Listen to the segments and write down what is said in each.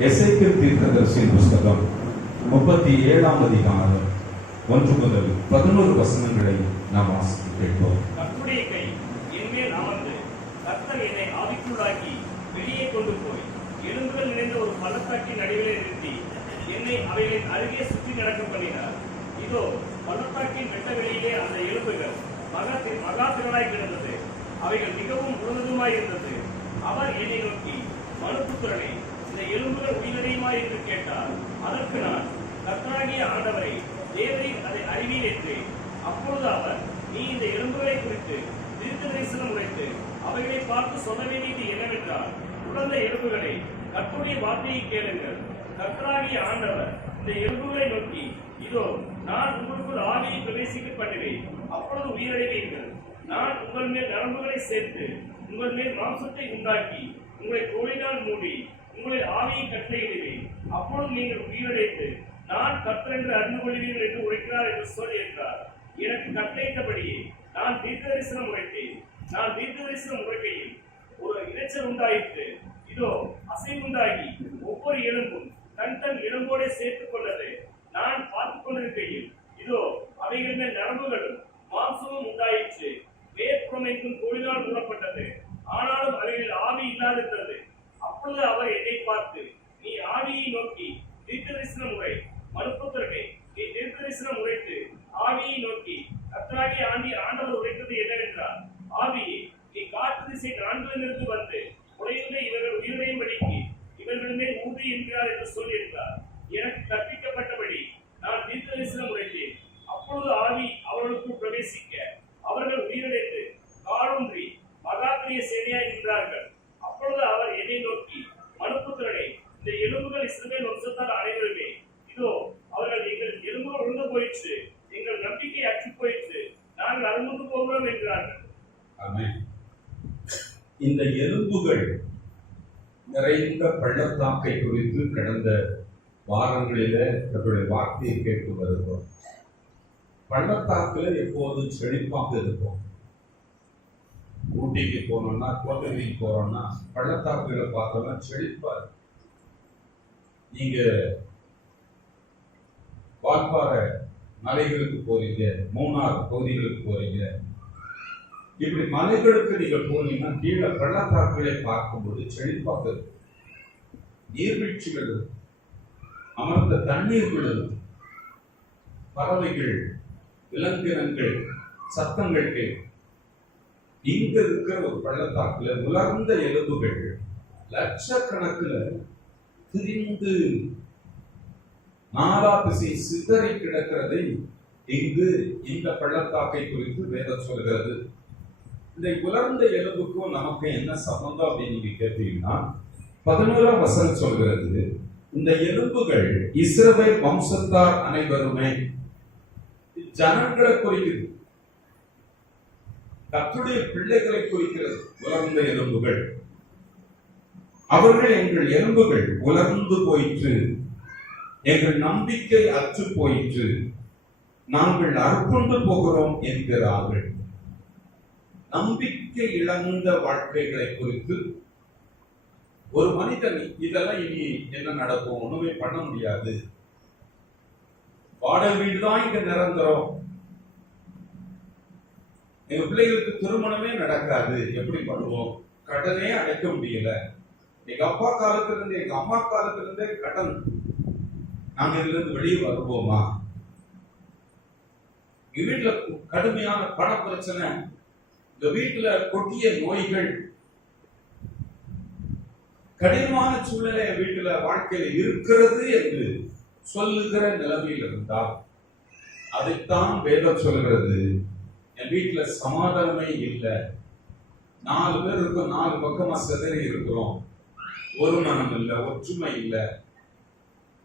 எசேக்கியேல் தீர்க்கதரிசியின் புஸ்தகம் 37ஆம் அதிகாரம் 1 முதல் 11 வசனங்களை நாம் வாசித்து கேட்போம். கர்த்தருடைய கை என்மேல் அமர்ந்து கர்த்தர் என்னை ஆவிக்குள்ளாக்கி வெளியே கொண்டு போய் எலும்புகள் நிறைந்த ஒரு பள்ளத்தாக்கின் நடுவிலே நிறுத்தி என்னை அவைகளின் அருகே சுற்றி நடக்க பண்ணினார். இதோ பள்ளத்தாக்கின் வெட்ட வெளியிலே அந்த எலும்புகள் மகா திரளாய் கிடந்தது. அவைகள் மிகவும் உணர்ந்ததுமாய் இருந்தது. அவர் என்னை நோக்கி, மனுபுத்திரனே, இந்த எலும்புகள் உயிரிழையுமா என்று கேட்டார். அதற்கு நான், கர்த்தராகிய ஆண்டவரை, தேவரீர் அதை அறிவீர் என்றேன். அப்பொழுது அவர், நீ இந்த எலும்புகளை குறித்து தீர்க்க தரிசனம் உரைத்து அவைகளை பார்த்து சொல்ல வேண்டியது என்னவென்றால், உலர்ந்த எலும்புகளை, கர்த்தருடைய வார்த்தையை கேளுங்கள். கர்த்தராகிய ஆண்டவர் இந்த எலும்புகளை நோக்கி, இதோ நான் உங்களுக்குள் ஆவியை பிரவேசிக்க பண்ணுவேன். அப்பொழுது உயிரடைவீர்கள். நான் உங்கள் மேல் நரம்புகளை சேர்த்து உங்கள் மேல் மாம்சத்தை உண்டாக்கி உங்களை தோளினால் மூடி உங்களை ஆவியை கட்டளையிடுவேன். அப்பொழுது நீங்கள் உயிரடைத்து நான் கர்த்தர் என்று அறிந்து கொள்வீர்கள் என்று உரைக்கிறார் என்று சொல் என்றார். எனக்கு கட்டளையிட்டபடியே நான் தீர்க்க தரிசனம் உரைத்தேன். நான் தீர்க்க தரிசனம் உரைக்கையில் ஒரு இரைச்சல் உண்டாயிற்று. இதோ அசைவுண்டாகி ஒவ்வொரு எலும்பும் தன் தன் எலும்போடு சேர்த்துக் கொண்டது. நான் பார்த்துக் கொண்டிருக்கையில் இதோ அவைகள் மேல் நரம்புகளும் மாம்சமும் உண்டாயிற்று. வேர்ப்புறமைக்கும் தோளினால் மூடப்பட்டது. ஆனாலும் அவைகளில் ஆவி இல்லாதிருந்தது. அப்பொழுது அவர் என்னை பார்த்து, நீ ஆவியை நோக்கி தீர்க்க தரிசனம் உரை. மனுபுத்திரனே, நீ தீர்க்க தரிசனம் உரைத்து ஆவியை நோக்கி கர்த்தராகிய ஆண்டவர் உரைத்தது என்னவென்றால், ஆவியே, நீ காற்று திசை நான்கிலிருந்து வந்து உடையுள்ள இவர்கள் உயிரிழையும்படிக்கு இவர்கள் மேல் ஊது என்கிறார் என்று சொல் என்றார். எனக்கு கற்பிக்கப்பட்டபடி நான் தீர்க்க தரிசனம் உரைத்தேன். அப்பொழுது ஆவி அவர்களுக்கு பிரவேசிக்க அவர்கள் உயிரிழந்து காலூன்றி மகா பெரிய சேனையாய் நின்றார்கள். அப்பொழுது அவர் என்னை நோக்கி, மனுபுத்திரனே, இந்த எலும்புகள் இஸ்ரவேல் வம்சத்தால் அனைவருமே. இதோ அவர்கள் எங்கள் எலும்புகள் உழுந்து போயிற்று, எங்கள் நம்பிக்கை அற்று போயிற்று, நாங்கள் அறுமுந்து போகிறோம் என்கிறார்கள். இந்த எலும்புகள் நிறைந்த பள்ளத்தாக்கை குறித்து கடந்த வாரங்களில தன்னுடைய வார்த்தையை கேட்டு வருகிறோம். பள்ளத்தாக்குல எப்போதும் செழிப்பாக இருக்கும். ஊட்டிக்கு போனோம்னா, கோட்டைக்கு போறோம்னா பள்ளத்தாக்குகளை பார்த்தோம்னா செழிப்பா இருக்கும். நீங்க வால்பாறை மலைகளுக்கு போறீங்க, மூணார் பகுதிகளுக்கு போறீங்க, இப்படி மலைகளுக்கு நீங்க போனீங்கன்னா கீழே பள்ளத்தாக்குகளை பார்க்கும்போது செழிப்பாக இருக்கும். நீர்வீழ்ச்சிகள் இருக்கும், அமர்ந்த தண்ணீர்கள் இருக்கும், பறவைகள், விலங்கினங்கள், சத்தங்கள் கேட்கும். இங்க இருக்கிற ஒரு பள்ளத்தாக்குல உலர்ந்த எலும்புகள் லட்சக்கணக்கில் திரிந்து நாலா திசை சிதறி கிடக்கிறதை இங்கு இந்த பள்ளத்தாக்கை குறித்து வேதம் சொல்கிறது. இந்த உலர்ந்த எலும்புக்கும் நமக்கு என்ன சம்பந்தம் அப்படின்னு நீங்க கேட்டீங்கன்னா, 11ஆம் வசனம் சொல்கிறது, இந்த எலும்புகள் இஸ்ரவேல் வம்சத்தார் அனைவருமே. ஜனங்களை குறிக்கிறது, கர்த்தருடைய பிள்ளைகளை குறிக்கிறது. உலர்ந்த எலும்புகள், அவர்கள் எங்கள் எலும்புகள் உலர்ந்து போயிற்று, எங்கள் நம்பிக்கை அற்று போயிற்று, நாங்கள் அறுப்புண்டு போகிறோம் என்கிறார்கள். நம்பிக்கை இழந்த வாழ்க்கைகளை குறித்து ஒரு மனிதன், இதெல்லாம் இனி என்ன நடக்கும், ஒண்ணுமே பண்ண முடியாது, வாடகை வீடுதான் இங்க நிரந்தரம், எங்க பிள்ளைகளுக்கு திருமணமே நடக்காது, எப்படி பண்ணுவோம், கடனே அடைக்க முடியல, எங்க அப்பா காலத்துல இருந்து எங்க அம்மா காலத்துல இருந்தே கடன், நாங்க இதுல இருந்து வெளியே வருவோமா, எங்க வீட்டுல கடுமையான பண பிரச்சனை, இந்த வீட்டுல கொடிய நோய்கள், கடினமான சூழ்நிலை வீட்டுல வாழ்க்கையில இருக்கிறது என்று சொல்லுகிற நிலைமையில் இருந்தால், அதைத்தான் வேதம் சொல்கிறது. என் வீட்டுல சமாதானமே இல்லை, 4 பேர் இருக்கும், 4 பக்கமா சிதறி இருக்கிறோம், ஒரு மனம் இல்லை, ஒற்றுமை இல்லை,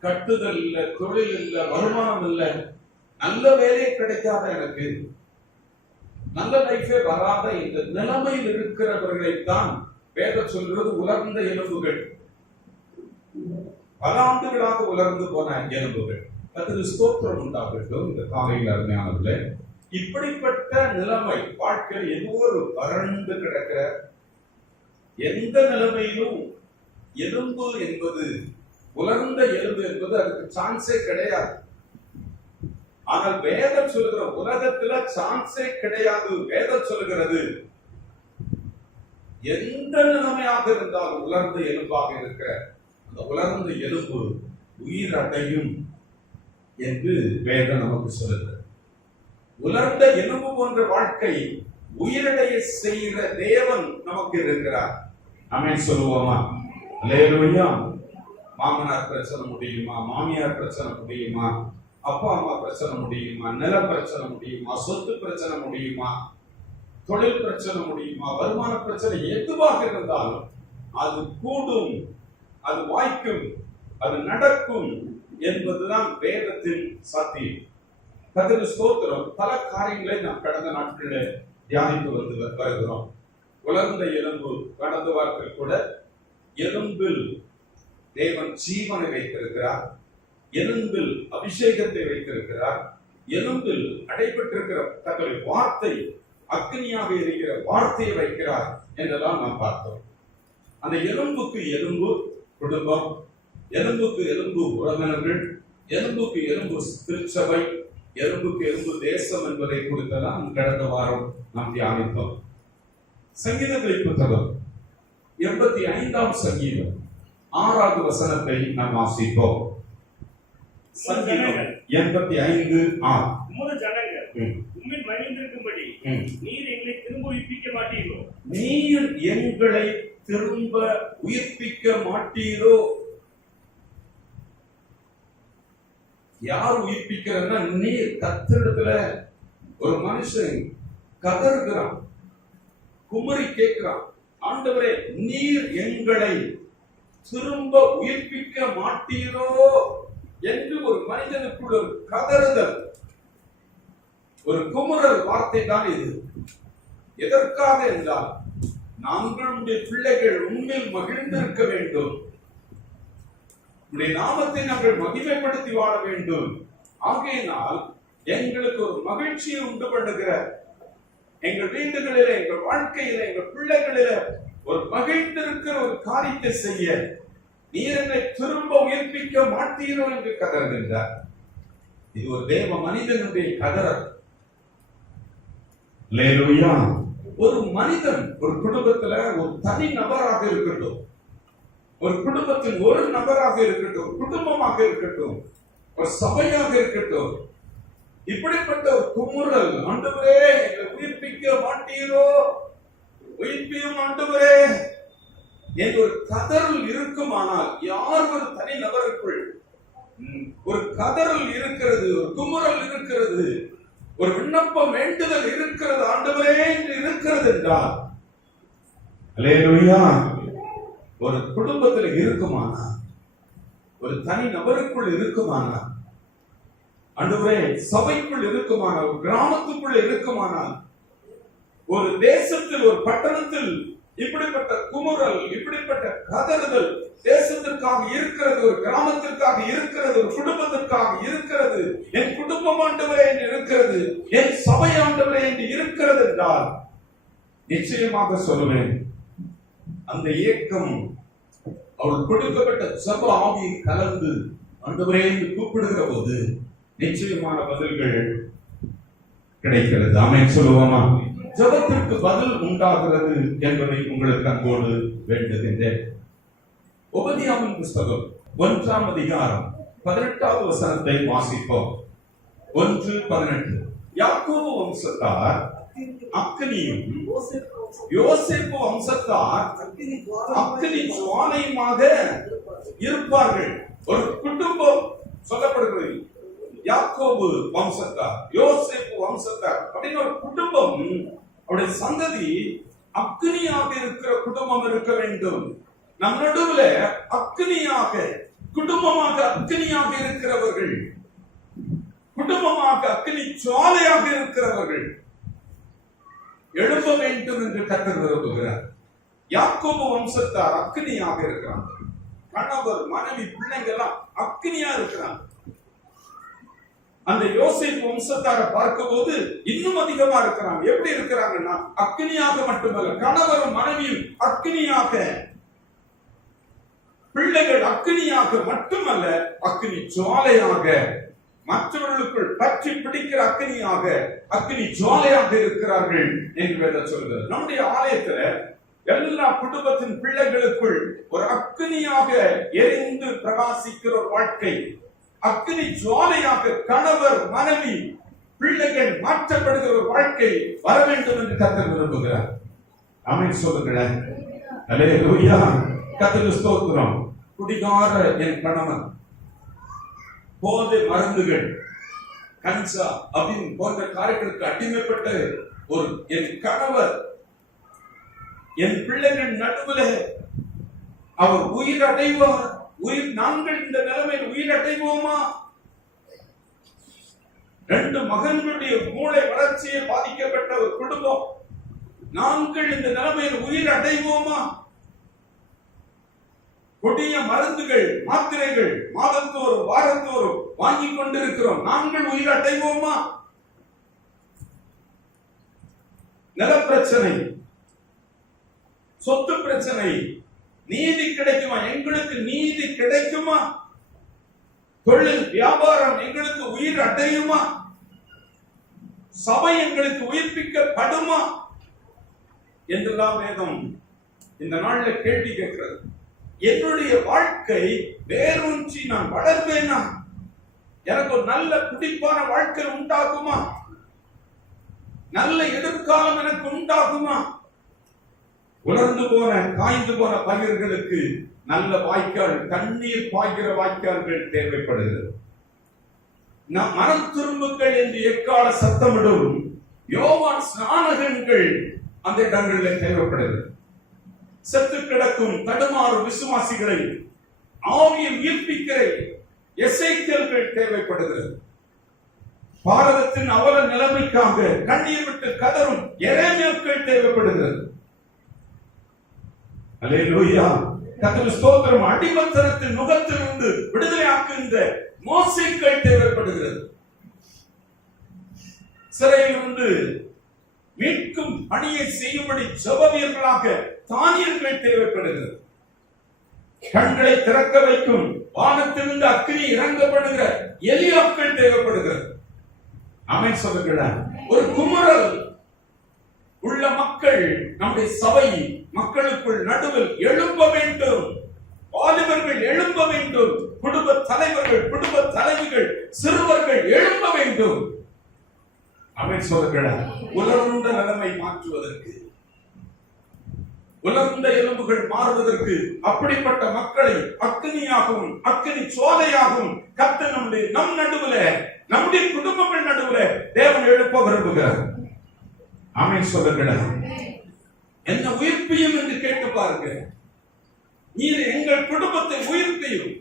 கட்டுதல் இல்லை, தொழில் இல்லை, வருமானம் இல்லை, நல்ல வேலையே கிடைக்காத, எனக்கு நல்ல லைஃபே வராத இந்த நிலைமையில் இருக்கிறவர்களைத்தான் வேதம் சொல்கிறது உலர்ந்த எலும்புகள். பல ஆண்டுகளாக உலர்ந்து போன எலும்புகள். அதுக்கு ஸ்தோத்திரம் உண்டாகட்டும். இந்த காலையில் அருமையானதுல இப்படிப்பட்ட நிலைமை வாழ்க்கையில் ஏதோ ஒரு வறண்டு கிடக்கிற, எந்த நிலைமையிலும் எலும்பு என்பது உலர்ந்த எலும்பு என்பது அதுக்கு சான்ஸே கிடையாது. ஆனால் வேதம் சொல்லுகிற உலகத்துல சான்ஸே கிடையாது. வேதம் சொல்லுகிறது எந்த நிலைமையாக இருந்தாலும் உலர்ந்த எலும்பாக இருக்கிற அந்த உலர்ந்த எலும்பு உயிரடையும் என்று வேதம் நமக்கு சொல்லுகிறது. உலர்ந்த எலும்பு போன்ற வாழ்க்கை உயிரடைய செய்கிற தேவன் நமக்கு இருக்கிறார். ஆமென் சொல்லுவோமா? அல்லேலூயா. மாமனார் பிரச்சனை முடியுமா? மாமியார் பிரச்சனை முடியுமா? அப்பா அம்மா பிரச்சனை முடியுமா? நில பிரச்சனை முடியுமா? சொத்து பிரச்சனை முடியுமா? தொழில் பிரச்சனை முடியுமா? வருமான பிரச்சனை எதுவாக இருந்தாலும் அது கூடும், அது வாய்க்கும், அது நடக்கும் என்பதுதான் வேதத்தின் சத்தியம். கர்த்தருக்கு ஸ்தோத்திரம். பல காரியங்களை நாம் கடந்த நாட்களில் தியானித்து வருகிறோம். உலர்ந்த எலும்பு, கடந்த வாரத்தில் கூட எலும்பில் தேவன் ஜீவனை வைத்திருக்கிறார், எலும்பில் அபிஷேகத்தை வைத்திருக்கிறார், எலும்பில் அடைபட்டிருக்கிற தங்களுடைய வார்த்தை, அக்னியாக இருக்கிற வார்த்தையை வைக்கிறார் என்றெல்லாம் நாம் பார்த்தோம். அந்த எலும்புக்கு எலும்பு குடும்பம், எலும்புக்கு எலும்பு உறவினர்கள், எலும்புக்கு எலும்பு திருச்சபை, எலும்புக்கு எலும்பு தேசம் என்பதை குறித்தெல்லாம் கடந்த வாரம் நாம் தியானித்தோம். சங்கீதங்களின் புத்தகம் 85ஆம் சங்கீதம் 6வது வசனத்தை நாம் வாசிப்போம். சங்கீதம் 85:6. உமது ஜனங்கள் உம்மில் மகிழ்ந்திருக்கும்படி நீர் எங்களை திரும்ப உயிர்ப்பிக்க மாட்டீரோ? நீர் எங்களை திரும்ப உயிர்ப்பிக்க மாட்டீரோ? யார் உயிர்ப்பிக்கிறன்னா நீர். கர்த்தரிடத்துல ஒரு மனுஷன் கதறுகிறான், குமரி கேட்கிறான், ஆண்டவரே நீர் எங்களை திரும்ப உயிர்ப்பிக்க மாட்டீரோ என்று ஒரு மனிதனுக்குள்ள ஒரு கதறுதல், ஒரு குமுறல் வார்த்தை தான் இது. எதற்காக என்றால் நாங்களுடைய பிள்ளைகள் உண்மையில் மகிழ்ந்திருக்க வேண்டும், உடைய நாமத்தை நாங்கள் மகிமைப்படுத்தி வாழ வேண்டும். ஆகையினால் எங்களுக்கு ஒரு மகிழ்ச்சியை உண்டு பண்ணுகிற எங்கள் வீடுகளில, எங்கள் வாழ்க்கையில, எங்கள் பிள்ளைகளில ஒரு மகிழ்ந்திருக்கிற ஒரு காரியத்தை செய்ய நீர் என்னை திரும்ப உயிர்ப்பிக்க மாட்டீரோ என்று கதறுகின்றார். இது ஒரு தேவ மனிதனுடைய கதறல். அல்லேலூயா. ஒரு மனிதன் ஒரு குடும்பத்துல ஒரு தனி நபராக இருக்கட்டும், ஒரு குடும்பத்தில் ஒரு நபராக இருக்கட்டும், குடும்பமாக இருக்கட்டும், ஒரு சபையாக இருக்கட்டும், இப்படிப்பட்ட ஒரு குமுறல், ஆண்டவரே எங்களை உயிர்ப்பிக்க மாட்டீரோ, உயிர்ப்பியும் ஆண்டவரே என்று ஒரு கதறல் இருக்குமானால், யார் ஒரு தனி நபருக்குள் ஒரு கதறல் இருக்கிறது, ஒரு குமுறல் இருக்கிறது, ஒரு விண்ணப்பம் வேண்டுதல் இருக்கிறது, ஆண்டவரே என்று இருக்கிறது என்றால், அல்லேலூயா, ஒரு குடும்பத்தில் இருக்குமானா, ஒரு தனி நபருக்குள் இருக்குமானா, ஆண்டவரே சபைக்குள் இருக்குமானா, ஒரு கிராமத்துக்குள் இருக்குமானால், ஒரு தேசத்தில், ஒரு பட்டணத்தில் இப்படிப்பட்ட குமுறல், இப்படிப்பட்ட கதறுதல் தேசத்திற்காக இருக்கிறது, ஒரு கிராமத்திற்காக இருக்கிறது, ஒரு குடும்பத்திற்காக இருக்கிறது, என் குடும்பம் ஆண்டவரே என்று இருக்கிறது, என் சபை ஆண்டவரே என்று இருக்கிறது என்றால் நிச்சயமாக சொல்லுவேன், அந்த ஏக்கம் அவள் கொடுக்கப்பட்ட ஜெப ஆவியை கலந்து ஆண்டவரே என்று கூப்பிடுகிற போது நிச்சயமான பதில்கள் கிடைக்கிறது. ஆமென் சொல்லுவோமா? ஜெபத்திற்கு பதில் உண்டாகிறது என்பதை உங்களுக்கு அன்போடு வேண்டுகின்றேன். உபதியாவின் புஸ்தகம் 1ஆம் அதிகாரம் 18வது வசனத்தை வாசிப்போம். 1:18. யாக்கோபு வம்சத்தார் அக்கினியும் யோசேப்பு வம்சத்தார் அக்கினி ஜுவாலையுமாக இருப்பார்கள். ஒரு குடும்பம் சொல்லப்படுகிறது, யாக்கோபு வம்சத்தார், யோசேப்பு வம்சத்தார் அப்படின்னு ஒரு குடும்பம், அவருடைய சந்ததி அக்கினியாக இருக்கிற குடும்பம் இருக்க வேண்டும். நம் நடுவுல அக்கினியாக, குடும்பமாக அக்கினியாக இருக்கிறவர்கள், குடும்பமாக அக்கினி ஜுவாலையாக இருக்கிறவர்கள் எழுப்ப வேண்டும் என்று கர்த்தர் விரும்புகிறார். யாக்கோபு வம்சத்தார் அக்கினியாக இருக்கிறாங்க, கணவர் மனைவி பிள்ளைங்க எல்லாம் அக்கினியா இருக்கிறாங்க. அந்த யோசேப்பு வம்சத்தாரை பார்க்கும் போது இன்னும் அதிகமா இருக்கிறாங்க. எப்படி இருக்கிறாங்கன்னா அக்கினியாக மட்டுமல்ல, கணவரும் மனைவியும் அக்கினியாக, பிள்ளைகள் அக்கினியாக மட்டுமல்ல, அக்கினி ஜுவாலையாக, மற்றவர்களுக்குள் பற்றி பிடிக்கிற அக்கினியாக, அக்கினி ஜுவாலையாக இருக்கிறார்கள் என்று வேதம் சொல்கிறது. நம்முடைய ஆலயத்துல எல்லா குடும்பத்தின் பிள்ளைகளுக்குள் ஒரு அக்கினியாக எரிந்து பிரகாசிக்கிற ஒரு வாழ்க்கை, அக்கினி ஜுவாலையாக கணவர் மனைவி பிள்ளைகள் மாற்றப்படுகிற ஒரு வாழ்க்கை வர வேண்டும் என்று கர்த்தர் விரும்புகிறார். ஆமென் சொல்லுங்களேன். அல்லேலூயா. கர்த்தருக்கு ஸ்தோத்திரம். குடிகார என் கணவன், போதை மருந்துகள், கன்சா அப்படின்னு போன்ற காரியங்களுக்கு அடிமைப்பட்ட ஒரு என் கணவர் என் பிள்ளைகள் நடுவில் அவர் உயிர் அடைவார். நாங்கள் இந்த நிலைமையில் உயிர் அடைவோமா? 2 மகன்களுடைய மூளை வளர்ச்சியில் பாதிக்கப்பட்ட ஒரு குடும்பம், நாங்கள் இந்த நிலைமையில் உயிர் அடைவோமா? கொடிய மருந்துகள், மாத்திரைகள் மாதத்தோறும் வாரத்தோறும் வாங்கி கொண்டிருக்கிறோம், நாங்கள் உயிர் அடைவோமா? நிலப்பிரச்சனை, சொத்து பிரச்சனை, நீதி கிடைக்குமா? எங்களுக்கு நீதி கிடைக்குமா? தொழில் வியாபாரம் எங்களுக்கு உயிர் அடையுமா? சபை எங்களுக்கு உயிர்ப்பிக்கப்படுமா என்றெல்லாம் வேதம் இந்த நாள்ல கேள்வி கேட்கிறது. என்னுடைய வாழ்க்கை வேரூன்றி நான் வளர்வேனா? எனக்கு ஒரு நல்ல குடிப்பான வாழ்க்கை உண்டாகுமா? நல்ல எதிர்காலம் எனக்கு உண்டாகுமா? உலர்ந்து போன காய்ந்து போன பயிர்களுக்கு நல்ல வாய்க்கால், தண்ணீர் பாய்கிற வாய்க்கால்கள் தேவைப்படுகிறது. மனம் திரும்புங்கள் என்று எக்கால சத்தமிடும் யோவான் ஸ்நானகங்கள் அந்த இடங்களில் தேவைப்படுகிறது. செத்து கிடக்கும் தடுமாறும் விசுவாசிகளை ஆவியில் உயிர்ப்பிக்கிற எசேக்கியேல்கள் தேவைப்படுகிறது. பாரதத்தின் அவல நிலைமைக்காக கண்ணீர் விட்டு கதரும் எரேமியாக்கள் தேவைப்படுகிறது. அல்லேலூயா. கர்த்தருக்கு ஸ்தோத்திரம். அடிமத்தனத்தின் நுகத்திலிருந்து விடுதலை ஆக்குகின்ற மோசேக்கள் தேவைப்படுகிறது. சிறையில் இருந்து மீட்கும் பணியை செய்யும்படி ஜெப வீரர்களாக தானியர்கள் தேவைப்படுகிறது. கண்களை திறக்க வைக்கும் வானத்திலிருந்து அக்கினி இறங்கப்படுகிற எலியாக்கள் தேவைப்படுகிறது. ஆமென் சொல்லுகிறார். ஒரு குமுறல் உள்ள மக்கள் நம்முடைய சபை மக்களுக்குள் நடுவில் எழும்ப வேண்டும். வாலிபர்கள் எழும்ப வேண்டும். குடும்ப தலைவர்கள், குடும்ப தலைவிகள், சிறுவர்கள் எழும்ப வேண்டும். ஆமென் சொல்லுகிறார். உலர்ந்த நிலைமை மாற்றுவதற்கு, உலர்ந்த எலும்புகள் மாறுவதற்கு அப்படிப்பட்ட மக்களை அக்கினியாகவும் அக்கினி சோலையாகவும் கர்த்தர் நம் நடுவில், நம்முடைய குடும்பங்கள் நடுவில் தேவன் எழுப்ப விரும்புகிறார். ஆமென் சொல்லுகிறார். என்ன உயிர்ப்பியும் என்று கேட்டு பாருங்க. நீர் எங்கள் குடும்பத்தை உயிர்ப்பியும்,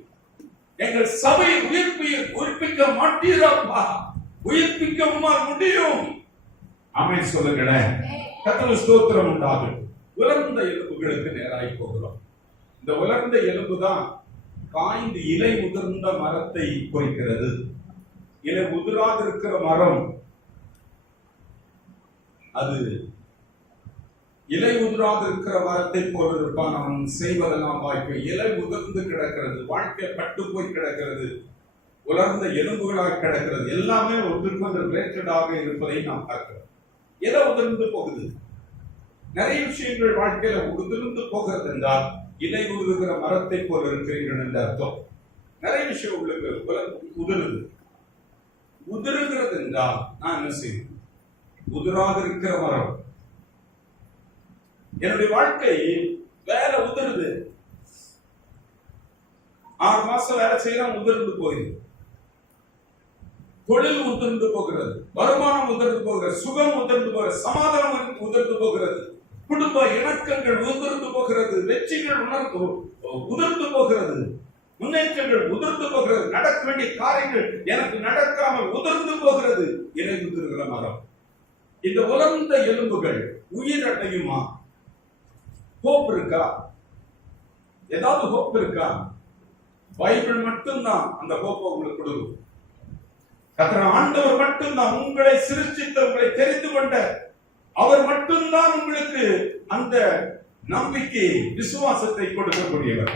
எங்கள் சபையை உயிர்ப்பிக்க மாட்டீராப்பா. உயிர்ப்பிக்க முடியும். ஆமென் சொல்லுங்களேன். கர்த்தருக்கு ஸ்தோத்திரம் உண்டாகும். உலர்ந்த எலும்புகளுக்கு நேராய் போகிறோம். இந்த உலர்ந்த எலும்பு தான் காய்ந்து இலை உதிர்ந்த மரத்தை குறிக்கிறது. இலை உதிராது இருக்கிற மரம், அது இலை உதிராது இருக்கிற மரத்தை போல இருப்பான். அவன் செய்வதெல்லாம் வாய்ப்பு. இலை உதிர்ந்து கிடக்கிறது, வாழ்க்கை பட்டு போய் கிடக்கிறது, உலர்ந்த எலும்புகளாக கிடக்கிறது. எல்லாமே ஒன்றுக்கு ரிலேட்டடாக இருப்பதை நாம் பார்க்கிறோம். எதை உதிர்ந்து போகுது? நிறைய விஷயங்கள் வாழ்க்கையில உதிர்ந்து போகிறது என்றால் இலை உதிர்கிற மரத்தை போல இருக்கிறீர்கள் என்ற அர்த்தம். நிறைய விஷயம் உங்களுக்கு உதிருது. உதிர்கிறது என்றால் நான் என்ன செய்வேன்? உதிராது இருக்கிற மரம். என்னுடைய வாழ்க்கை வேலை உதிருது. 6 மாசம் வேலை செய்யலாம், உதிர்ந்து போகுது. தொழில் உதிர்ந்து போகிறது, வருமானம் உதிர்ந்து போகிறது, சுகம் உதிர்ந்து போகிறது, சமாதானம் உதிர்ந்து போகிறது, குடும்ப இணக்கங்கள் உதிர்ந்து போகிறது, வெற்றிகள் உதிர்ந்து போகிறது, முன்னேற்றங்கள் உதிர்ந்து போகிறது, நடக்க வேண்டிய காரியங்கள் எனக்கு நடக்காமல் உதிர்ந்து போகிறது. இலை உதிர்கிற மரம். இந்த உலர்ந்த எலும்புகள் உயிர் அடையுமா? ஹோப் இருக்கா? ஏதாவது ஹோப் இருக்கா? பைபிள் மட்டும்தான் அந்த ஹோப்பை உங்களுக்கு கொடுக்கும். கர்த்தர் ஆண்டவர் மட்டும்தான் உங்களை சிருஷ்டித்த, உங்களை தெரிந்து கொண்ட அவர் மட்டும்தான் உங்களுக்கு அந்த நம்பிக்கை, விசுவாசத்தை கொடுக்கக்கூடியவர்.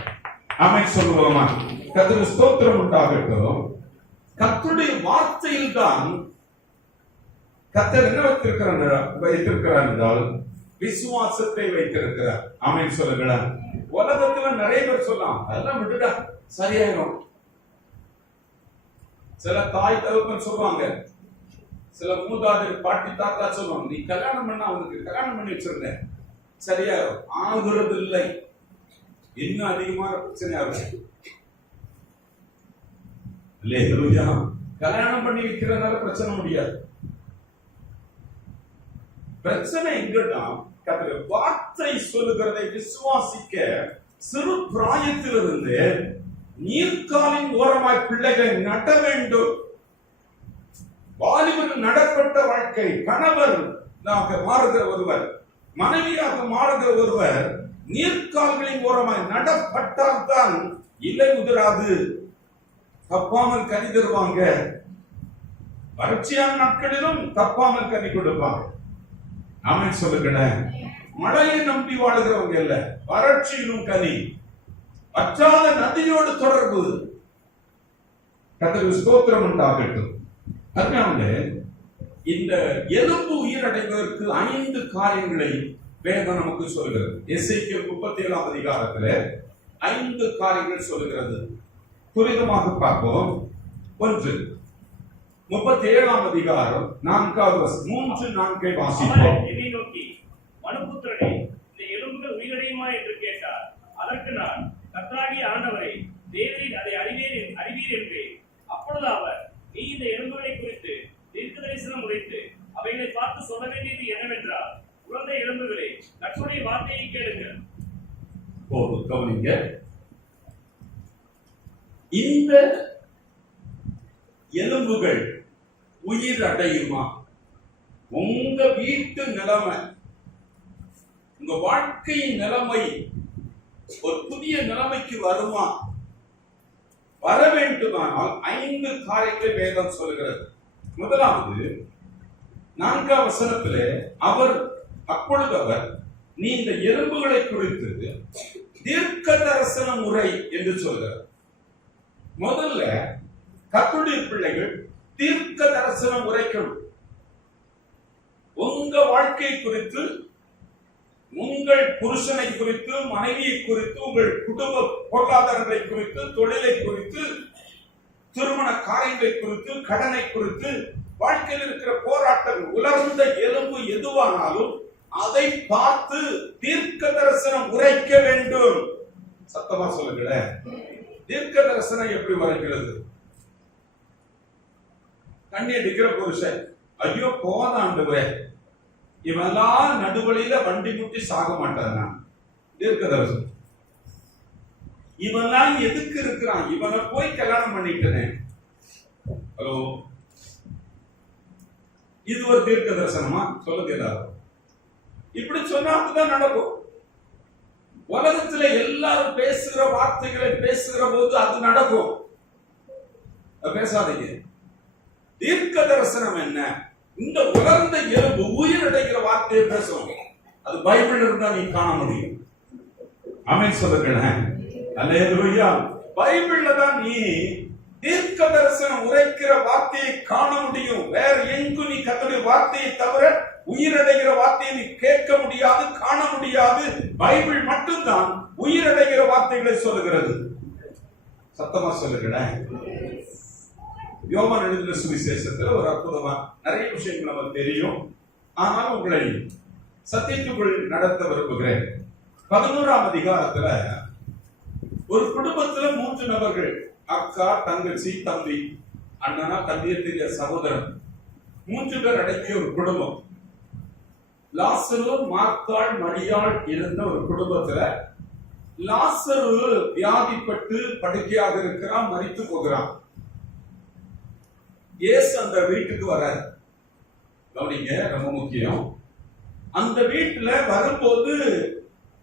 ஆமென் சொல்லுவோமா? கர்த்தருக்கு ஸ்தோத்திரம் உண்டாகட்டும். கர்த்தருடைய வார்த்தையில் தான் கர்த்தர் என்ன வைத்திருக்கிறார் என்றால் விசுவாசத்தை வைத்திருக்கிறார். ஆமென் சொல்லுங்களேன். உலகத்துல நிறைய பேர் சொல்லலாம், அதெல்லாம் விட்டுடா சரியாயிரும். சில தாய் தகப்பன் சொல்லுவாங்க, சில மூதாதையர் பாட்டி தாத்தா சொல்லுவாங்க, நீ கல்யாணம் பண்ண அவனுக்கு கல்யாணம் பண்ணி வச்சிருந்த சரியாயிரும். ஆகுறது இல்லை, இன்னும் அதிகமான பிரச்சனையா இருக்கும். அல்லேலூயா. கல்யாணம் பண்ணி வைக்கிறதுனால பிரச்சனை முடியாது. பிரச்சனை எங்கன்னா கர்த்தருடைய வார்த்தை சொல்லுகிறதை விசுவாசிக்க சிறு பிராயத்திலிருந்து நீர்க்காலின் ஓரமாய் பிள்ளைகள் நட வேண்டும். வாலிபர் நடப்பட்ட வாழ்க்கை, கணவர் மாறுகிற ஒருவர், மனைவியாக மாறுகிற ஒருவர் நீர்க்கால்களின் ஓரமாய் நடப்பட்டால் தான் இலை உதிராது, தப்பாமல் கனி தருவாங்க. வறட்சியான நாட்களிலும் தப்பாமல் கனி கொடுப்பாங்க. ஆமென் சொல்லுகிறேன். மழையை நம்பி வாழுகிறவங்க இல்ல, வறட்சியிலும் கனி, வற்றாத நதியோடு தொடர்பு. கர்த்தருக்கு ஸ்தோத்திரம் உண்டாகட்டும். அதனால இந்த எலும்பு உயிரடைவதற்கு 5 காரியங்களை வேதம் நமக்கு சொல்கிறது. எசேக்கியேல் 37ஆம் அதிகாரத்துல 5 காரியங்கள் சொல்லுகிறது. துரிதமாக பார்ப்போம். 1 37ஆம் அதிகாரம் 4வது வசனம் 3-4 வாசிப்போம். என்னை நோக்கி, மனுபுத்திரனே, இந்த எலும்புகள் உயிரடையுமா என்று கேட்டார். அதற்கு நான், கர்த்தராகிய ஆண்டவரே, தேவரீர் அதை அறிவீர் என்றேன். அப்பொழுது அவர், நீ இந்த எலும்புகளை குறித்து தீர்க்க தரிசனம் உரைத்து அவைகளை பார்த்து சொல்ல வேண்டியது என்னவென்றால், குழந்தை எலும்புகளே, கர்த்தருடைய வார்த்தையை கேளுங்கள். கவனிங்க. இந்த எலும்புகள் உயிர் அடையுமா? உங்க வீட்டு நிலைமை, உங்க வாழ்க்கையின் நிலைமை ஒரு புதிய நிலைமைக்கு வருமா? வர வேண்டுமானால் 5 காரியங்களை வேதம் சொல்கிறது. முதலாவது 4ஆம் வசனத்திலே அப்பொழுது அவர், நீ இந்த எலும்புகளை குறித்து தீர்க்க தரிசனம் உரை என்று சொல்கிறார். முதல்ல கர்த்தருடைய பிள்ளைகள் தீர்க்க தரிசனம் உரைக்கணும். உங்க வாழ்க்கை குறித்து, உங்கள் புருஷனை குறித்து, மனைவியை குறித்து, உங்கள் குடும்ப பொருளாதாரங்களை குறித்து, தொழிலை குறித்து, திருமண காரியங்களை குறித்து, கடனை குறித்து, வாழ்க்கையில் இருக்கிற போராட்டங்கள், உலர்ந்த எலும்பு எதுவானாலும் அதை பார்த்து தீர்க்க தரிசனம் உரைக்க வேண்டும். சத்தமா சொல்லுங்களேன். தீர்க்க தரிசனம் எப்படி உரைக்கிறது? கண்ணி அடிக்கிற புருஷன், ஐயோ போத ஆண்டவரே, இவெல்லாம் நடுவழியில வண்டி முட்டி சாக மாட்டான். தீர்க்க தரிசனம். இவெல்லாம் எதுக்கு இருக்கிறான்? இவனை போய் கல்யாணம் பண்ணிட்டேன். ஹலோ, இது ஒரு தீர்க்க தரிசனமா? சொல்லுங்க எல்லாரும். இப்படி சொன்னா அதுதான் நடக்கும். உலகத்துல எல்லாரும் பேசுகிற வார்த்தைகளை பேசுகிற போது அது நடக்கும். பேசாதீங்க. தீர்க்க தரிசனம் என்ன? இந்த உலர்ந்த எலும்பு உயிரடைகிற வார்த்தையை பேசுவாங்க. அது பைபிள் இருந்தா நீ காண முடியும். ஆமென் சொல்லுங்களேன். அல்லேலூயா. பைபிள்ல தான் நீ தீர்க்க தரிசனம் உரைக்கிற வார்த்தையை காண முடியும். வேற எங்கும் நீ கர்த்தருடைய வார்த்தையை தவிர உயிரடைகிற வார்த்தையை நீ கேட்க முடியாது, காண முடியாது. பைபிள் மட்டும்தான் உயிரடைகிற வார்த்தைகளை சொல்லுகிறது. சத்தமா சொல்லுங்களேன். யோவான் எழுதின சுவிசேஷத்துல ஒரு அற்புதமா நிறைய விஷயங்கள் நமக்கு தெரியும். ஆனால் உங்களை சத்தியத்துக்குள் நடத்த விரும்புகிறேன். 11ஆம் அதிகாரத்துல ஒரு குடும்பத்துல 3 நபர்கள், அக்கா, தங்கச்சி, தம்பி, அண்ணனா, தம்பியை தெரிய சகோதரன், 3 பேர் அடங்கிய ஒரு குடும்பம். லாசரு, மார்த்தாள், மரியாள் இருந்த ஒரு குடும்பத்துல லாசரு வியாதிப்பட்டு படுக்கையாக இருக்கிறான், மரித்து போகிறான். இயேசு அந்த வீட்டுக்கு வரார். கவனிங்க, ரொம்ப முக்கியம். அந்த வீட்டுல வரும்போது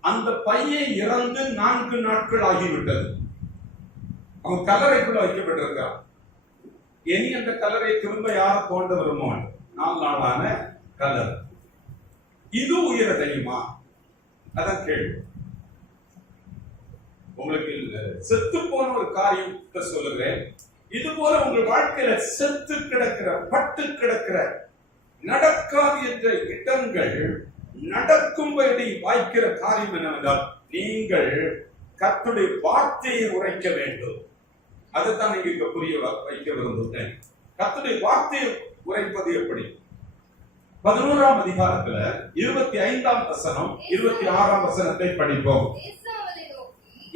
அந்த பையன் இறந்து 4 நாட்கள் ஆகிவிட்டது. அவன் கல்லறைக்குள்ள வைக்கப்பட்டிருக்கான். இனி அந்த கல்லறை திரும்ப யாரும் தோண்ட விரும்புவான். 4 நாளான கல்லறை. இது உயிரடையுமா? அதான் கேள்வி. உங்களுக்கு செத்து போன ஒரு காரியத்தை சொல்லுகிறேன். இது போல உங்கள் வாழ்க்கையில செத்து கிடக்கிற, பட்டு கிடக்கிற, நடக்காது என்ற இடங்கள் நடக்கும்படி வாய்க்கிற காரியம் என்னவென்றால் நீங்கள் கர்த்தருடைய வார்த்தையை உரைக்க வேண்டும். அதைத்தான் நீங்க இங்க புரிய வைக்க விரும்புகிறேன். கர்த்தருடைய வார்த்தையை உரைப்பது எப்படி? 11ஆம் அதிகாரத்துல 25ஆம் வசனம் 26ஆம் வசனத்தை படிப்போம்.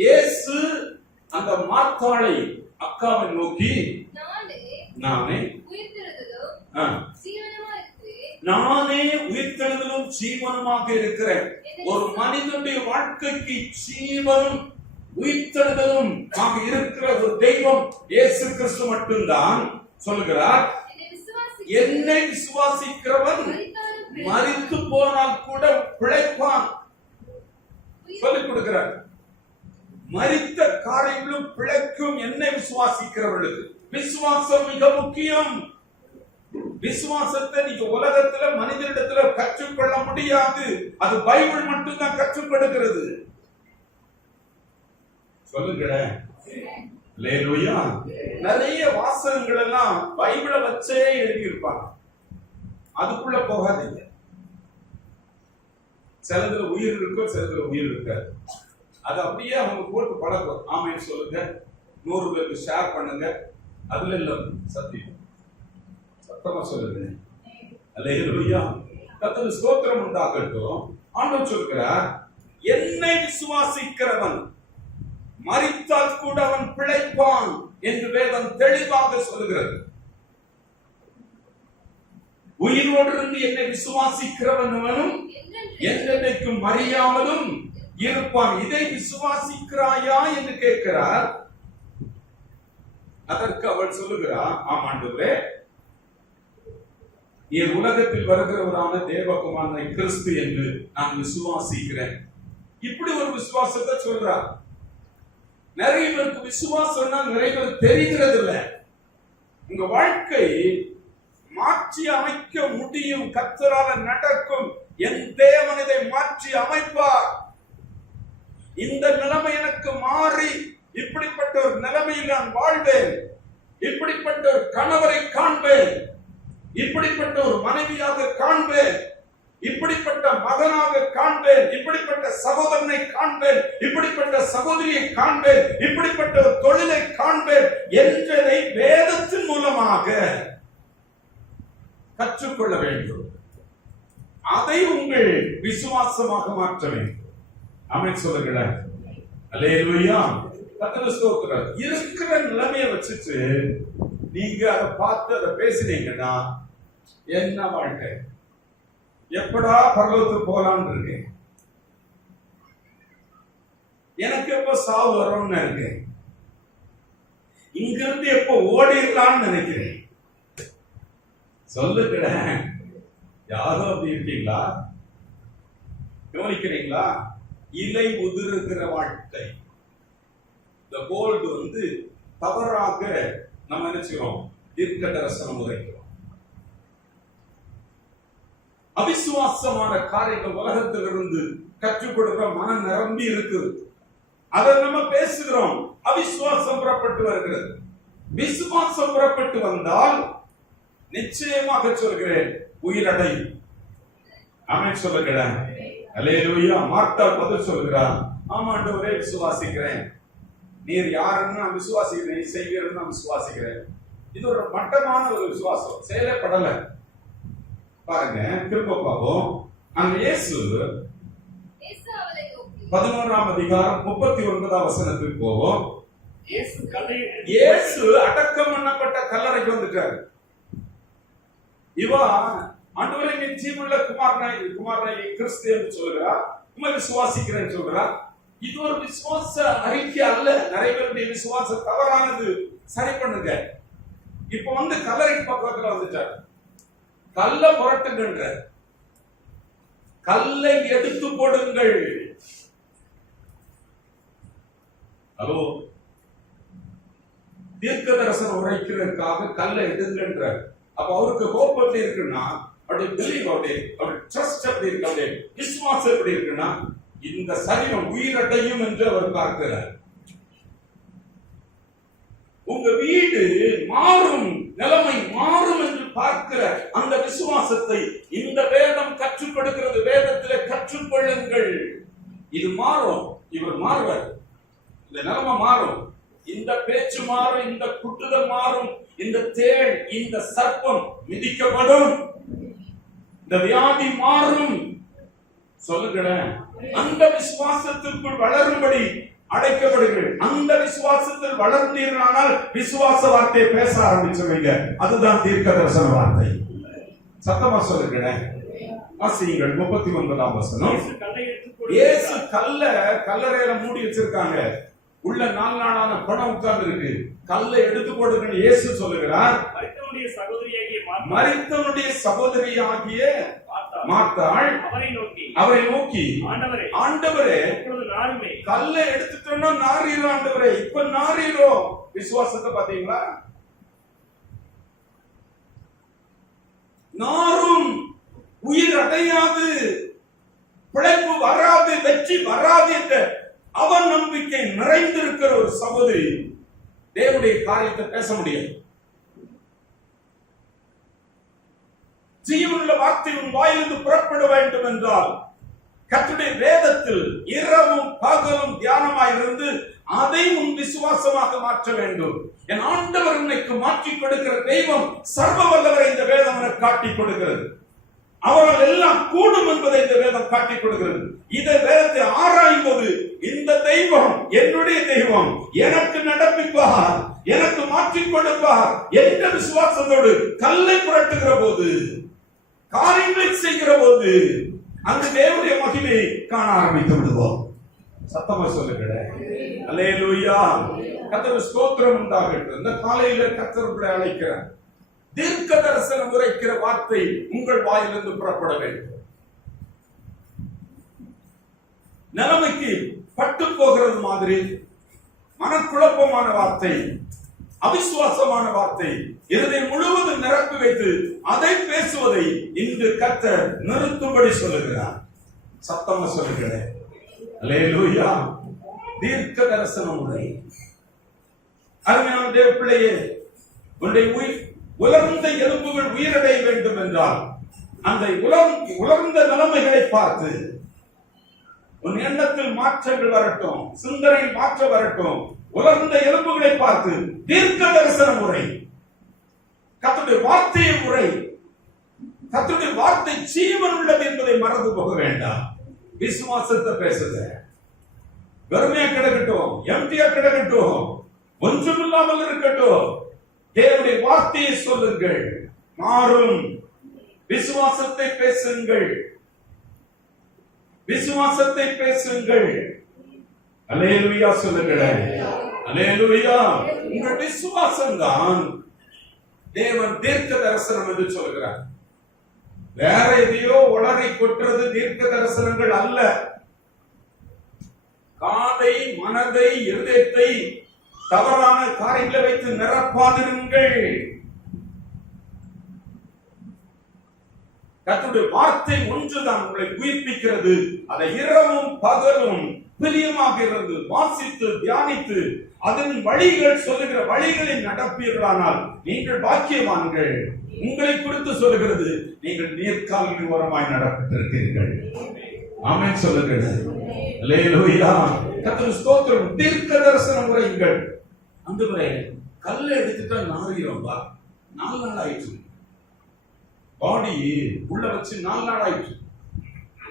இயேசு அந்த மார்த்தாளை, அக்காவை நோக்கி, நானே உயிர்த்தெழுதலும் ஜீவனுமாக இருக்கிறேன். ஒரு மனிதனுடைய வாழ்க்கைக்கு ஜீவனும் உயிர்த்தெழுதலும் இருக்கிற ஒரு தெய்வம் இயேசு கிறிஸ்து மட்டும்தான். சொல்லுகிறார், என்னை விசுவாசிக்கிறவன் மரித்து போனால் கூட பிழைப்பான். சொல்லிக் கொடுக்கிறார். மரித்த காரியங்களும் பிழைக்கும் என்னை விசுவாசிக்கிறவர்களுக்கு. விசுவாசம் மிக முக்கியம். விசுவாசத்தை நீங்க உலகத்துல மனிதனிடத்துல கற்றுக்கொள்ள முடியாது. அது பைபிள் மட்டும்தான் கற்றுக் கொடுக்கிறது. சொல்லுங்களேன். அல்லேலூயா. நிறைய வாசகங்கள் எல்லாம் பைபிளை வச்சே எழுதியிருப்பாங்க. அதுக்குள்ள போகாதீங்க. சிலதுல உயிர் இருக்கும், சிலதுல உயிர் இருக்காது. அது அப்படியே அவங்க போட்டு பழக்கம். ஆமைன்னு சொல்லுங்க, 100 பேருக்கு ஷேர் பண்ணுங்க. அதுல இல்ல சத்தியம். சத்தமா சொல்லுங்க. அல்லேலூயா. கர்த்தருக்கு ஸ்தோத்திரம் உண்டாகட்டும். ஆண்டவர் சொல்கிறார், என்னை விசுவாசிக்கிறவன் மரித்தால் கூட அவன் பிழைப்பான் என்று வேதம் தெளிவாக சொல்கிறது. உயிரோடு இருந்து என்னை விசுவாசிக்கிறவனும் என்றைக்கும் மறியாமலும் இருப்பான். இதை விசுவாசிக்கிறாயா என்று கேட்கிறார். அதற்கு அவள் சொல்லுகிறார், ஆமாண்டவரே, என் உலகத்தில் வருகிறவரான தேவகுமாரனை கிறிஸ்து என்று நான் விசுவாசிக்கிறேன். இப்படி ஒரு விசுவாசத்தை சொல்றார். நிறைய பேருக்கு விசுவாசம்னா நிறைய பேர் தெரிகிறது இல்ல. உங்க வாழ்க்கை மாற்றி அமைக்க முடியும். கர்த்தரால நடக்கும். என் தேவன் இதை மாற்றி அமைப்பார். இந்த நிலைமை எனக்கு மாறி இப்படிப்பட்ட ஒரு நிலைமையில் நான் வாழ்வேன். இப்படிப்பட்ட ஒரு கணவரை காண்பேன். இப்படிப்பட்ட ஒரு மனைவியாக காண்பேன். இப்படிப்பட்ட மகனாக காண்பேன். இப்படிப்பட்ட சகோதரனை காண்பேன். இப்படிப்பட்ட சகோதரியை காண்பேன். இப்படிப்பட்ட ஒரு தொழிலை காண்பேன் என்றதை வேதத்தின் மூலமாக கற்றுக்கொள்ள வேண்டும். அதை உங்கள் விசுவாசமாக மாற்ற வேண்டும். ஆமென் சொல்லுங்களேன். அல்லேலூயா. கர்த்தருக்கு ஸ்தோத்திரம். இருக்கிற நிலைமையை வச்சுட்டு நீங்க அதை பார்த்து அதை பேசினீங்கன்னா என்ன வாழ்க்கை? எப்படா பரலோகத்துக்கு போலான்னு இருக்கேன், எனக்கு எப்ப சாவு வரும்னு இருக்கேன், இங்கிருந்து எப்ப ஓடிடலாம்னு நினைக்கிறேன். சொல்லுகிறேன். யாரும் அப்படி இருக்கீங்களா? கவனிக்கிறீங்களா? இலை உதிர்கிற வாழ்க்கை. இந்த கோல்டு தவறாக நம்ம நினைச்சுக்கிறோம், தீர்க்க தரிசனம் உரைக்கிறோம். அவிசுவாசமான காரியங்கள் உலகத்திலிருந்து கற்றுக் கொடுக்கிற மனம் நிரம்பி இருக்குது. அதை நம்ம பேசுகிறோம். அவிசுவாசம் புறப்பட்டு வருகிறது. விசுவாசம் புறப்பட்டு வந்தால் நிச்சயமாக சொல்கிறேன், உயிரடையும். ஆமென் சொல்லுகிறேன். அல்லேலூயா. மார்த்தாள் பதில் சொல்கிறார், ஆமாண்டவரே விசுவாசிக்கிறேன். நீர் யாருன்னு நான் விசுவாசிக்கிறேன், நீ செய்கிறன்னு நான் விசுவாசிக்கிறேன். இது ஒரு மட்டமான ஒரு விசுவாசம், செயலப்படல. பாருங்க, திரும்ப பார்ப்போம். அந்த இயேசு 11ஆம் அதிகாரம் 39ஆம் வசனத்துக்கு போவோம். இயேசு அடக்கம் பண்ணப்பட்ட கல்லறைக்கு வந்துட்டாரு. இவா ஆண்டவரே நீ ஜீவனுள்ள குமாரனை கிறிஸ்து என்று சொல்கிறார். உண்மை விசுவாசிக்கிறேன்னு சொல்றார். இது ஒரு விசுவாச அறிக்கை அல்ல. நிறைய பேருடைய விசுவாச தவறானது. சரி பண்ணுங்க. இப்ப கல்லறைக்கு பக்கத்துல வந்துட்டார். கல்லை புரட்டுகின்ற, கல்லை எடுத்து போடுங்கள். ஹலோ, தீர்க்க தரிசனம் உரைக்கிறதுக்காக கல்லை எடுங்கன்ற. அப்ப அவருக்கு ஹோப் எப்படி இருக்குன்னா, அவருடைய பிலீவ், அவருடைய ட்ரஸ்ட் எப்படி இருக்கு, அவருடைய விசுவாசம் எப்படி இருக்குன்னா, இந்த சரீரம் உயிரடையும் என்று அவர் பார்க்கிறார். உங்க வீடு மாறும், நிலைமை மாறும் என்று பார்க்கிற அந்த விசுவாசத்தை இந்த வேதம் கற்றுக் கொடுக்கிறது. வேதத்திலே கற்றுக்கொள்ளுங்கள். இது மாறும், இவர் மாறுவார், இந்த நிலைமை மாறும், இந்த பேச்சு மாறும், இந்த குட்டுதல் மாறும், இந்த தேள் இந்த சர்ப்பம் மிதிக்கப்படும், இந்த வியாதி மாறும். சொல்லுகிறேன், அந்த விசுவாசத்திற்குள் வளரும்படி அழைக்கப்படுகிறேன். அந்த விசுவாசத்தில் வளர்ந்தீர்களானால் விசுவாச வார்த்தையை பேச ஆரம்பிச்சுவீங்க. அதுதான் தீர்க்க தரிசன வார்த்தை. சத்தமா சொல்லுகிறேன். வாசியுங்கள் 39ஆம் வசனம். இயேசு கல்லறையில மூடி வச்சிருக்காங்க. உள்ள 4 நாளான பணம் உட்கார்ந்து இருக்கு. கல்லை எடுத்து போடுங்கன்னு இயேசு சொல்லுகிறார். மரித்தவனுடைய சகோதரியாகிய மார்த்தாள் அவரை நோக்கி, ஆண்டவரே, கல்லை எடுத்துட்டோம்னா நாரீரும் ஆண்டவரே, இப்ப நாரீரும். விசுவாசத்தை பாத்தீங்களா? நாரும், உயிர் அடையாது, பிழைப்பு வராது, வெற்றி வராது என்ற அவன் நம்பிக்கை நிறைந்திருக்கிற ஒரு சகோதரி தேவனுடைய காரியத்தை பேச முடியாது. ஜீவனுள்ள வார்த்தை உன் வாயிலிருந்து புறப்பட வேண்டும் என்றால் கர்த்தருடைய வேதத்தில் இரவும் பகலும் தியானமாயிருந்து அதை உன் விசுவாசமாக மாற்ற வேண்டும். என் ஆண்டவர் உன்னைக்கு மாற்றிக் கொடுக்கிற தெய்வம் சர்வ வல்லவரை இந்த வேதம் எனக்கு காட்டிக் கொடுக்கிறது. அவர்கள் எல்லாம் கூடும் என்பதை இந்த வேதம் காட்டிக் கொடுக்கிறது. இந்த வேதத்தை ஆராயும் போது இந்த தெய்வம் என்னுடைய தெய்வம், எனக்கு நடப்பிப்பார், எனக்கு மாற்றிக் கொடுப்பார் என்ற விசுவாசத்தோடு கல்லை புரட்டுகிற போது, காரியங்களை செய்கிற போது அந்த தேவனுடைய மகிமையை காண ஆரம்பித்து விடுவோம். சத்தமா சொல்லுகிறேன். அல்லேலூயா. கர்த்தருக்கு ஸ்தோத்திரம் உண்டாகட்டும். இந்த காலையில கர்த்தர் உங்களை அழைக்கிறார். தீர்க்க தரிசனம் உரைக்கிற வார்த்தை உங்கள் வாயிலிருந்து புறப்பட வேண்டும். நிலைமைக்கு பட்டு போகிறது மாதிரி மனக்குழப்பமான வார்த்தை, அவிசுவாசமான வார்த்தை இருதயம் முழுவதும் நிரப்பி வைத்து அதை பேசுவதை இன்று கர்த்தர் நிறுத்தும்படி சொல்லுகிறார். சத்தமா சொல்லுகிறேன். அல்லேலூயா. தீர்க்க தரிசனம் உரை. அருமையான தேவ பிள்ளையே, உன்னுடைய உலர்ந்த எலும்புகள் உயிரடைய வேண்டும் என்றால் அந்த உலர்ந்த நிலைமைகளை பார்த்து உன் எண்ணத்தில் மாற்றங்கள் வரட்டும், சிந்தனை மாற்ற வரட்டும். உலர்ந்த எலும்புகளை பார்த்து தீர்க்க தரிசன முறை, கர்த்தருடைய வார்த்தையை முறை, கர்த்தருடைய வார்த்தை ஜீவன் உள்ளது என்பதை மறந்து போக வேண்டாம். விசுவாசத்தை பேசுத வெறுமையா கிடக்கட்டும், எம்டியா கிடக்கட்டும், ஒன்றுமில்லாமல் இருக்கட்டும், தேவனுடைய வார்த்தையை சொல்லுங்கள், மாறும். விசுவாசத்தை பேசுங்கள், விசுவாசத்தை பேசுங்கள். அல்லேலூயா சொல்லுகிறேன். அல்லேலூயா. உங்கள் விசுவாசம் தான் தேவன் தீர்க்க தரிசனம் என்று சொல்கிறார். வேற எதையோ உளறி கொட்டுறது தீர்க்க தரிசனங்கள் அல்ல. காதை, மனதை, இருதயத்தை தவறான காரியங்களை வைத்து நிரப்பாதிருங்கள். கர்த்தருடைய வார்த்தை ஒன்றுதான் உங்களை உயிர்ப்பிக்கிறது. அதை இரவும் பகலும் பிரியமாக இருந்து வாசித்து தியானித்து அதன் வழிகள் சொல்லுகிற வழிகளில் நடப்பீர்களானால் நீங்கள் பாக்கியவான்கள். உங்களை குறித்து சொல்லுகிறது, நீங்கள் நீர்க்காலின் ஓரமாய் நடப்பட்டிருக்கிறீர்கள். ஆமென் சொல்லுகிறது. அல்லேலூயா. கர்த்தருக்கு ஸ்தோத்திரம். தீர்க்க தரிசனம் உரையுங்கள். ஆண்டவரே, கல்லை எடுத்துட்டா நாரிரும் பா. 4 நாள் ஆயிடுச்சு. பாடி உள்ள வச்சு 4 நாள் ஆயிடுச்சு.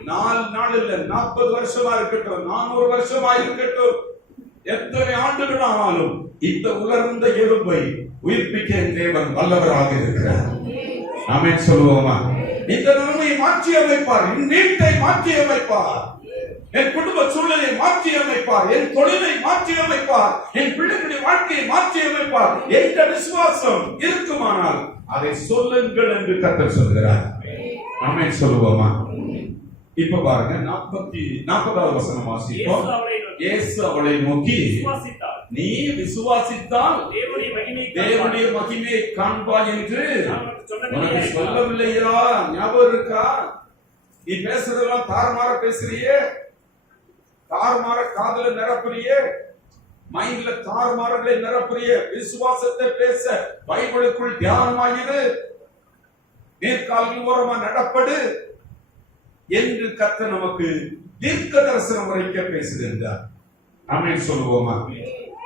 4 நாள் இல்ல, 40 வருஷமா இருக்கட்டும், 400 வருஷமா இருக்கட்டும், எத்தனை ஆண்டுகள் ஆனாலும் இந்த உலர்ந்த எலும்பை உயிர்ப்பிக்க தேவன் வல்லவராக இருக்கிறார். ஆமென் சொல்லுவோமா? இந்த நிலைமையை மாற்றி அமைப்பார், என் வீட்டை மாற்றி அமைப்பார், என் குடும்ப சூழலை மாற்றி அமைப்பார், என் தொழிலை மாற்றி அமைப்பார், என் பிள்ளைகளுடைய வாழ்க்கையை மாற்றி அமைப்பார் என்ற விசுவாசம் இருக்குமானால் அதை சொல்லுங்கள் என்று கர்த்தர் சொல்கிறார். ஆமென் சொல்லுவோமா? இப்ப பாருங்க, 40வது வசனம் வாசிப்போம். இயேசு அவளை நோக்கி, நீ விசுவாசித்தால் தேவனுடைய மகிமையை காண்பாய் என்று உனக்கு சொல்லவில்லையா? ஞாபகம் இருக்கா? நீ பேசுறதெல்லாம் தாறுமாற பேசுறியே, தாறுமாற காதுல நிரப்புறியே. மைண்ட்ல தாறுமாறுகளை நிரப்புரிய விசுவாசத்தை பேச பைபிளுக்குள் தியானமாயிரு, நேர்கால்கள் ஓரமா நடப்படு என்று கர்த்தர் நமக்கு தீர்க்க தரிசனம் உரைக்க பேசுகின்றார். ஆமென் சொல்லுவோமா?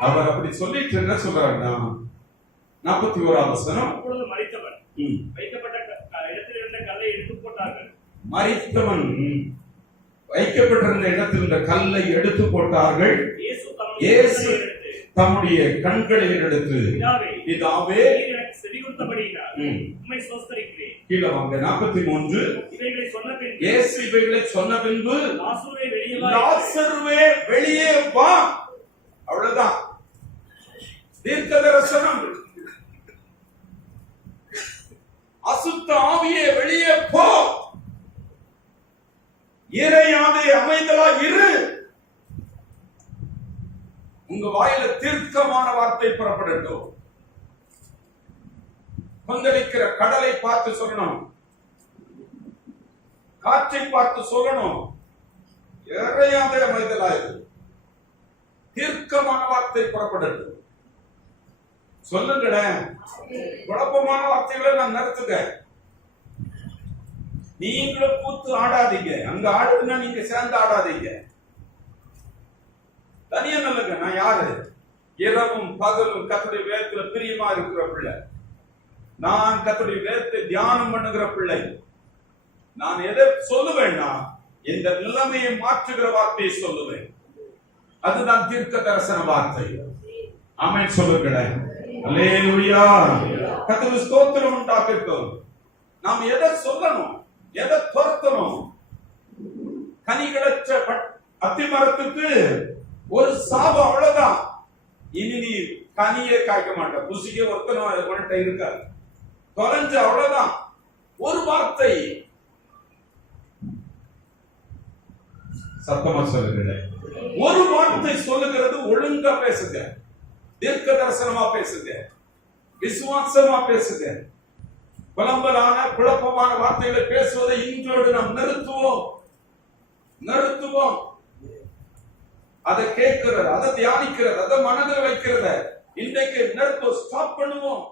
அவர் அப்படி சொல்லிட்டு என்ன சொல்றாருன்னா 41ஆம் வசனம், அப்பொழுது மரித்தவன் வைக்கப்பட்ட இடத்தில் இருந்த கல்லை எடுத்து போட்டார்கள். மரித்தவன் வைக்கப்பட்டிருந்த இடத்தில் இருந்த கல்லை எடுத்து போட்டார்கள். இயேசு தம்முடைய கண்களை எடுத்து, பிதாவே செவி கொடுத்தபடியினால் உம்மை ஸ்தோத்திரிக்கிறேன். கீழே வாங்க 43. இவைகளை சொன்ன பின்பு இயேசு இவைகளை சொன்ன பின்பு, லாசருவே வெளியே வா. அவ்வளவுதான் தீர்க்க தரிசனம். அசுத்த ஆவியே வெளியே போ, இறையாதே, அமைதலா இரு. உங்க வாயில தீர்க்கமான வார்த்தை புறப்படட்டும். கொந்தளிக்கிற கடலை பார்த்து சொல்லணும், காற்றை பார்த்து சொல்லணும், இறையாதே, அமைதலா இரு. தீர்க்கமான வார்த்தை புறப்படட்டும். சொல்லுங்களேன். குழப்பமான வார்த்தைகளை நான் நிறுத்துங்க. நீங்களும் கூத்து ஆடாதீங்க. அங்க ஆடுதுன்னா நீங்க சேர்ந்து ஆடாதீங்க. தனியா நல்லங்க. நான் யாரு? இரவும் பகலும் கர்த்தருடைய வேதத்துல பிரியமா இருக்கிற பிள்ளை. நான் கர்த்தருடைய வேதத்தை தியானம் பண்ணுகிற பிள்ளை. நான் எதை சொல்லுவேன்னா இந்த நிலைமையை மாற்றுகிற வார்த்தையை சொல்லுவேன். அதுதான் தீர்க்க தரிசன வார்த்தை. ஆமென் சொல்லுங்களேன். அல்லேலூயா. கர்த்தருக்கு ஸ்தோத்திரம் உண்டாகட்டும். நாம் எதை சொல்லணும், எதை துரத்தணும்? கனிகளற்ற அத்திமரத்துக்கு ஒரு சாபம், அவ்வளவுதான். இனி நீ கனியே காய்க்க மாட்ட, புசிக்க ஒருத்தன இருக்காது, தொலைஞ்ச, அவ்வளவுதான். ஒரு வார்த்தை. சத்தமா சொல்லுங்க. ஒரு வார்த்தை சொல்லுகிறது. ஒழுங்கா பேசுங்க, தீர்க்க தரிசனமா பேசுங்க, விசுவாசமா பேசுங்க. புலம்பலான குழப்பமான வார்த்தைகளை பேசுவதை இன்றோடு நாம் நிறுத்துவோம். அதை கேட்கிறது, அதை தியானிக்கிறது, அதை மனதில் வைக்கிறத இன்றைக்கு நிறுத்துவோம், ஸ்டாப் பண்ணுவோம்.